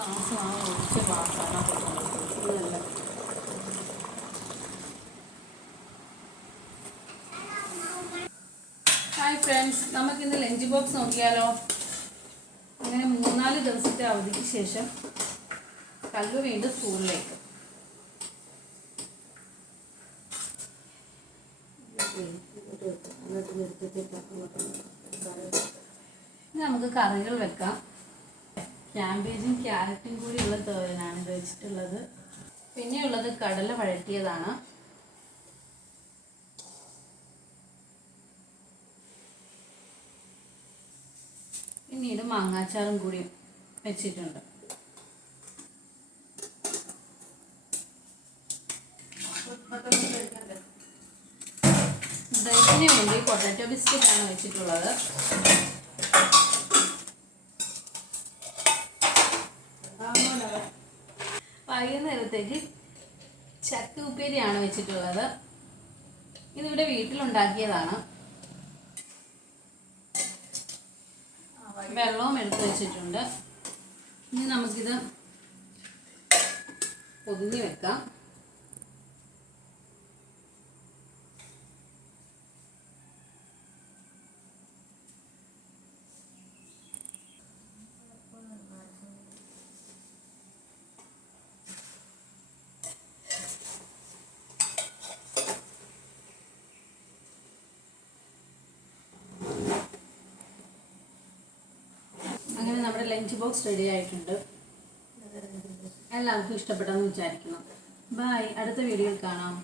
Hi friends, നമുക്കിന്ന് lunch box നോക്കിയാലോ. അങ്ങനെ 3-4 ദിവസത്തെ അവധിക്ക് ശേഷം കല്ലു വീണ്ടും സ്കൂളിലേക്ക്. നമുക്ക് കറികൾ വെക്കാം. ക്യാബേജും ക്യാരറ്റും കൂടിയുള്ള തോരനാണ് ഇത് വെച്ചിട്ടുള്ളത്. പിന്നെയുള്ളത് കടല വഴറ്റിയതാണ്. പിന്നീട് മാങ്ങാച്ചാറും കൂടി വെച്ചിട്ടുണ്ട്. ബ്രെഡിന് വേണ്ടി പൊട്ടാറ്റോ ബിസ്ക്കറ്റാണ് വെച്ചിട്ടുള്ളത്. വൈകുന്നേരത്തേക്ക് ചക്ക ഉപ്പേരിയാണ് വെച്ചിട്ടുള്ളത്. ഇതിവിടെ വീട്ടിലുണ്ടാക്കിയതാണ്. വെള്ളവും എടുത്ത് വെച്ചിട്ടുണ്ട്. ഇനി നമുക്കിത് പൊതിഞ്ഞ് വെക്കാം. അങ്ങനെ നമ്മുടെ ലഞ്ച് ബോക്സ് റെഡി ആയിട്ടുണ്ട്. എല്ലാവർക്കും ഇഷ്ടപ്പെട്ടെന്ന് വിചാരിക്കുന്നു. ബൈ, അടുത്ത വീഡിയോയിൽ കാണാം.